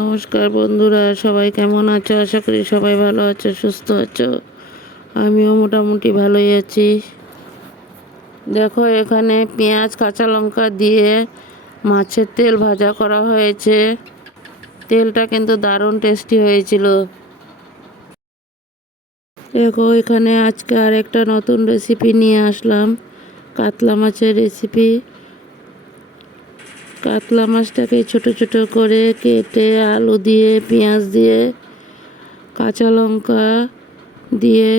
নমস্কার বন্ধুরা, সবাই কেমন আছো? আশা করি সবাই ভালো আছো, সুস্থ আছো। আমিও মোটামুটি ভালোই আছি। দেখো, এখানে পেঁয়াজ, কাঁচা লঙ্কা দিয়ে মাছের তেল ভাজা করা হয়েছে। তেলটা কিন্তু দারুণ টেস্টি হয়েছিল। দেখো, এখানে আজকে আর একটা নতুন রেসিপি নিয়ে আসলাম। কাতলা মাছের রেসিপি কাতলা মাছটাকে ছোট ছোট করে কেটে আলু দিয়ে, পেঁয়াজ দিয়ে, কাঁচা লঙ্কা দিয়ে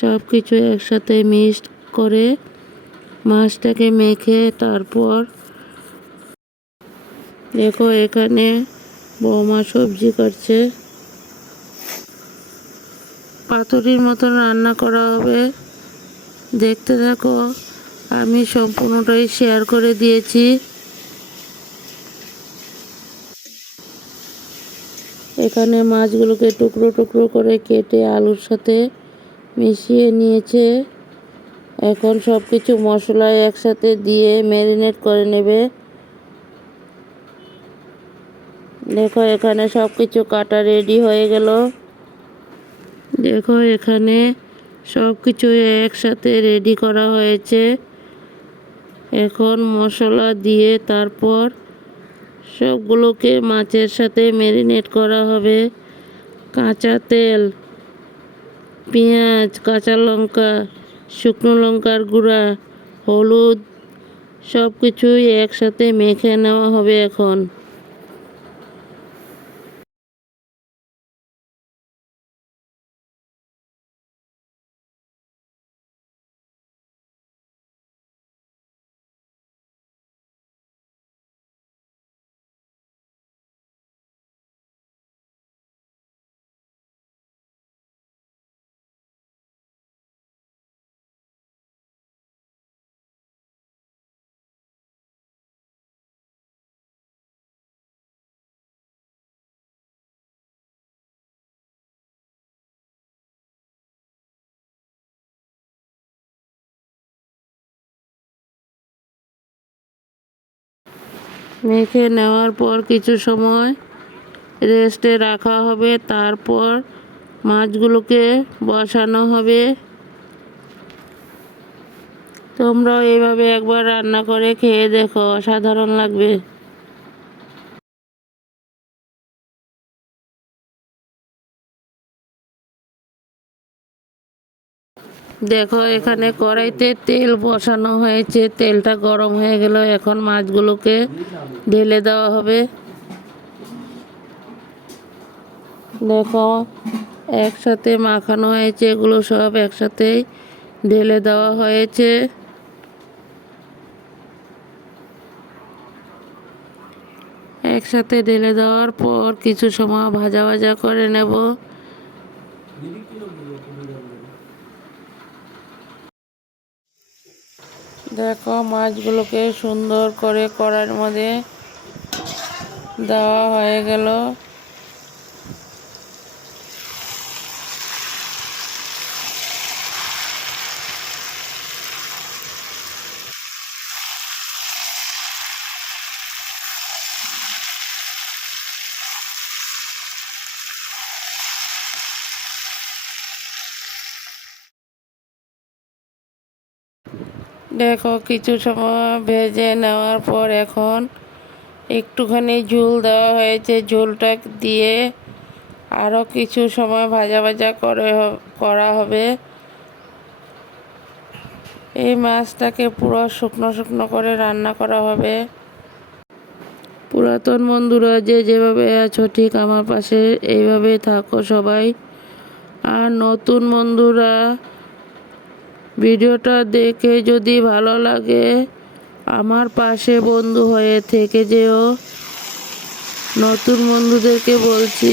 সব কিছু একসাথে মিক্সড করে মাছটাকে মেখে তারপর দেখো এখানে বৌমা সবজি করছে পাতুরির মতন রান্না করা হবে। দেখতে দেখো আমি সম্পূর্ণটাই শেয়ার করে দিয়েছি। এখানে মাছগুলোকে টুকরো টুকরো করে কেটে আলুর সাথে মিশিয়ে নিয়েছে। এখন সব কিছু মশলা একসাথে দিয়ে ম্যারিনেট করে নেবে। দেখো, এখানে সব কিছু কাটা রেডি হয়ে গেল। দেখো, এখানে সব কিছু একসাথে রেডি করা হয়েছে। এখন মশলা দিয়ে তারপর সবগুলোকে মাছের সাথে ম্যারিনেট করা হবে। কাঁচা তেল, পেঁয়াজ, কাঁচা লঙ্কা, শুকনো লঙ্কার গুঁড়া, হলুদ সব কিছুই একসাথে মেখে নেওয়া হবে এখন। মেখে নেওয়ার পর কিছু সময় রেস্টে রাখা হবে। তারপর মাছগুলোকে বসানো হবে। তোমরাও এভাবে একবার রান্না করে খেয়ে দেখো, অসাধারণ লাগবে। দেখো, এখানে কড়াইতে তেল বসানো হয়েছে। তেলটা গরম হয়ে গেল। এখন মাছগুলোকে ঢেলে দেওয়া হবে। দেখো, একসাথে মাখানো হয়েছে। এগুলো সব একসাথেই ঢেলে দেওয়া হয়েছে। একসাথে ঢেলে দেওয়ার পর কিছু সময় ভাজা ভাজা করে নেব। দেখো মাছগুলোকে সুন্দর করে কড়ার মধ্যে দেওয়া হয়ে গেল। দেখো, কিছু সময় ভেজে নেওয়ার পর এখন একটুখানি ঝোল দেওয়া হয়েছে। ঝোলটা দিয়ে আরও কিছু সময় ভাজা ভাজা করে করা হবে। এই মাছটাকে পুরো শুকনো শুকনো করে রান্না করা হবে। পুরাতন বন্ধুরা, যে যেভাবে আছো, ঠিক আমার পাশে এইভাবে থাকো সবাই। আর নতুন বন্ধুরা ভিডিওটা দেখে যদি ভালো লাগে, আমার পাশে বন্ধু হয়ে থেকে যেও। নতুন বন্ধুদেরকে বলছি,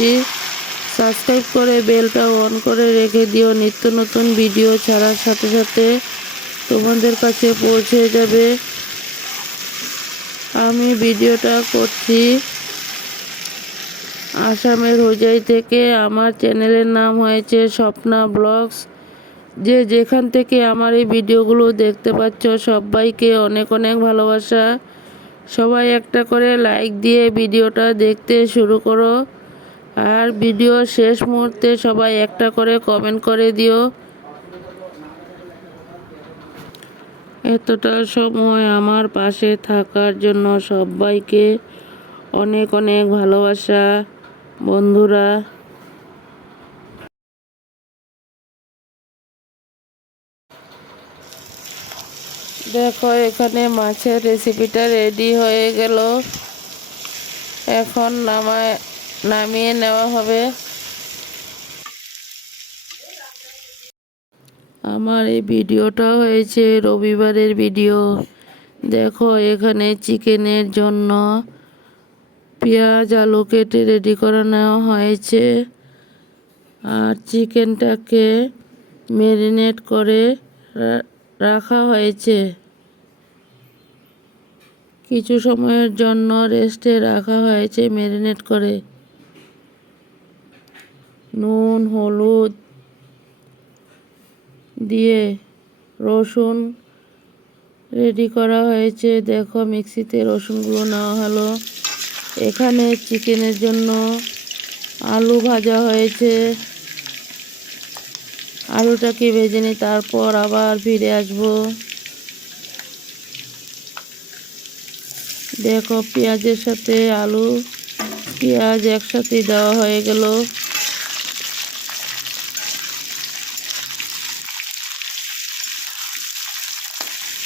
সাবস্ক্রাইব করে বেলটা অন করে রেখে দিও। নিত্য নতুন ভিডিও ছাড়ার সাথে সাথে তোমাদের কাছে পৌঁছে যাবে। আমি ভিডিওটা করছি আসামের হোজাই থেকে। আমার চ্যানেলের নাম হয়েছে স্বপ্না ব্লগস। যে যেখান থেকে আমার এই ভিডিওগুলো দেখতে পাচ্ছ, সবাইকে অনেক অনেক ভালোবাসা। সবাই একটা করে লাইক দিয়ে ভিডিওটা দেখতে শুরু করো। আর ভিডিও শেষ মুহূর্তে সবাই একটা করে কমেন্ট করে দিও। এতটা সময় আমার পাশে থাকার জন্য সবাইকে অনেক অনেক ভালোবাসা, বন্ধুরা। দেখো, এখানে মাছের রেসিপিটা রেডি হয়ে গেল। এখন নামায়, নামিয়ে নেওয়া হবে। আমার এই ভিডিওটা হয়েছে রবিবারের ভিডিও। দেখো, এখানে চিকেনের জন্য পেঁয়াজ, আলু কেটে রেডি করে নেওয়া হয়েছে। আর চিকেনটাকে ম্যারিনেট করে রাখা হয়েছে। কিছু সময়ের জন্য রেস্টে রাখা হয়েছে, ম্যারিনেট করে। নুন, হলুদ দিয়ে রসুন রেডি করা হয়েছে। দেখো, মিক্সিতে রসুনগুলো নেওয়া হলো। এখানে চিকেনের জন্য আলু ভাজা হয়েছে। আলুটাকে ভেজে নিই তারপর আবার ফিরে আসব। দেখো, পেঁয়াজের সাথে আলু, পেঁয়াজ একসাথে দেওয়া হয়ে গেল।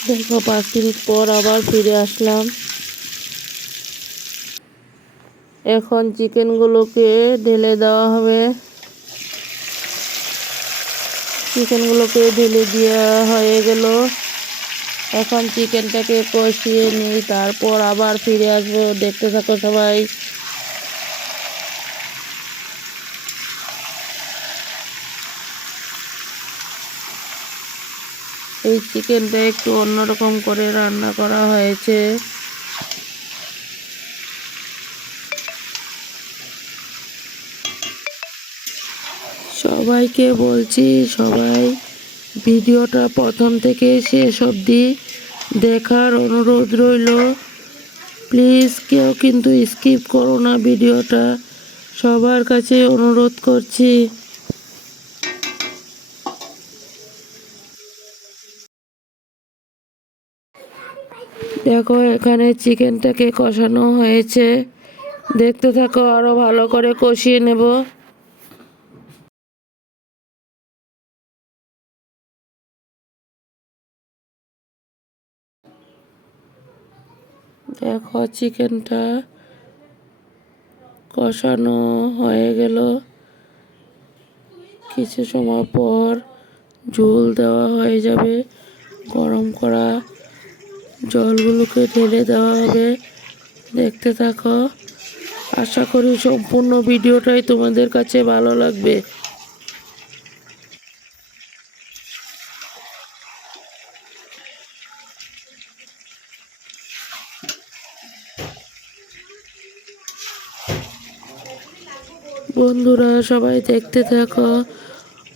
দেখো, পাঁচ মিনিট পর আবার ফিরে আসলাম। এখন চিকেনগুলোকে ঢেলে দেওয়া হবে। চিকেনগুলোকে ঢেলে দেওয়া হয়ে গেল। এখন চিকেনটাকে কষিয়ে নিই, তারপর আবার ফিরে আসব। দেখতে থাকো সবাই। এই চিকেনটা একটু অন্যরকম করে রান্না করা হয়েছে। সবাইকে বলছি, সবাই ভিডিওটা প্রথম থেকে শেষ অবধি দেখার অনুরোধ রইল। প্লিজ কেউ কিন্তু স্কিপ করো না ভিডিওটা। সবার কাছে অনুরোধ করছি। দেখো, এখানে চিকেনটাকে কষানো হয়েছে। দেখতে থাকো আরও ভালো করে কষিয়ে নেব। দেখো, চিকেনটা কষানো হয়ে গেল। কিছু সময় পর ঝোল দেওয়া হয়ে যাবে। গরম করা জলগুলোকে ঢেলে দেওয়া হবে। দেখতে থাকো। আশা করি সম্পূর্ণ ভিডিওটাই তোমাদের কাছে ভালো লাগবে। বন্ধুরা, সবাই দেখতে থাকো।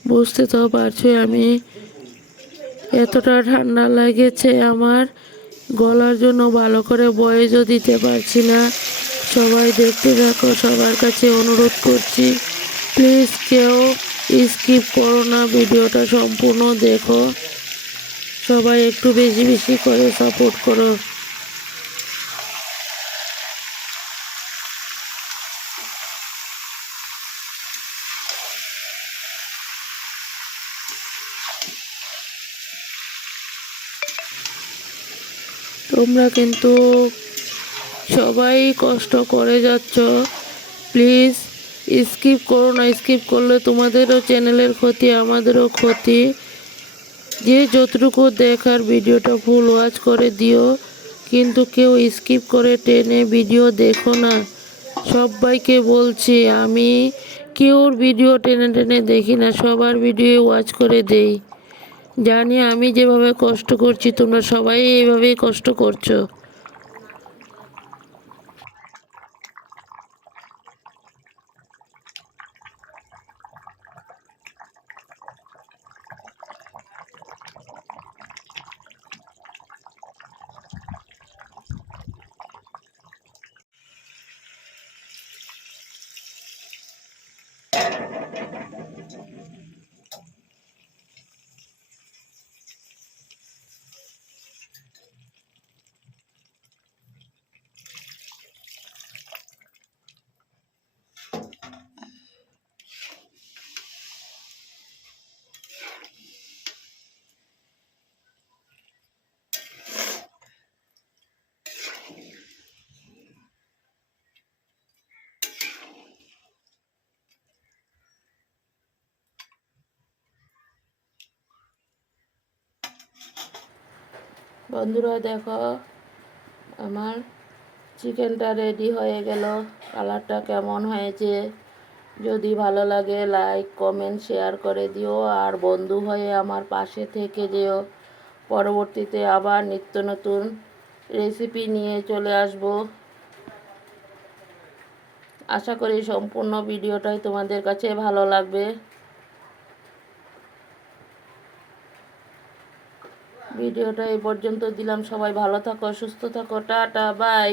বুঝতে তো পারছোই আমি এতটা ঠান্ডা লেগেছে আমার। গলার জন্য ভালো করে বয়েজও দিতে পারছি না। সবাই দেখতে থাকো, সবার কাছে অনুরোধ করছি। প্লিজ কেউ স্কিপ করো না, ভিডিওটা সম্পূর্ণ দেখো। সবাই একটু বেশি বেশি করে সাপোর্ট করো। তোমরা কিন্তু সবাই কষ্ট করে যাচ্ছ। প্লিজ স্কিপ করো না স্কিপ করলে তোমাদেরও চ্যানেলের ক্ষতি, আমাদেরও ক্ষতি। যে যতটুকু দেখার ভিডিওটা ফুল ওয়াচ করে দিও, কিন্তু কেউ স্কিপ করে টেনে ভিডিও দেখো না। সবাইকে বলছি, আমি কেউর ভিডিও টেনে টেনে দেখি না, সবার ভিডিও ওয়াচ করে দেই। জানি আমি যেভাবে কষ্ট করছি তোমরা সবাই এইভাবেই কষ্ট করছ। বন্ধুরা, দেখো, আমার চিকেনটা রেডি হয়ে গেল। কালারটা কেমন হয়েছে? যদি ভালো লাগে লাইক কমেন্ট শেয়ার করে দিও। আর বন্ধু হয়ে আমার পাশে থেকে যেও। পরবর্তীতে আবার নিত্য নতুন রেসিপি নিয়ে চলে আসব। আশা করি সম্পূর্ণ ভিডিওটাই তোমাদের কাছে ভালো লাগবে। ভিডিওটা এই পর্যন্ত দিলাম। সবাই ভালো থাকো সুস্থ থাকো টাটা বাই।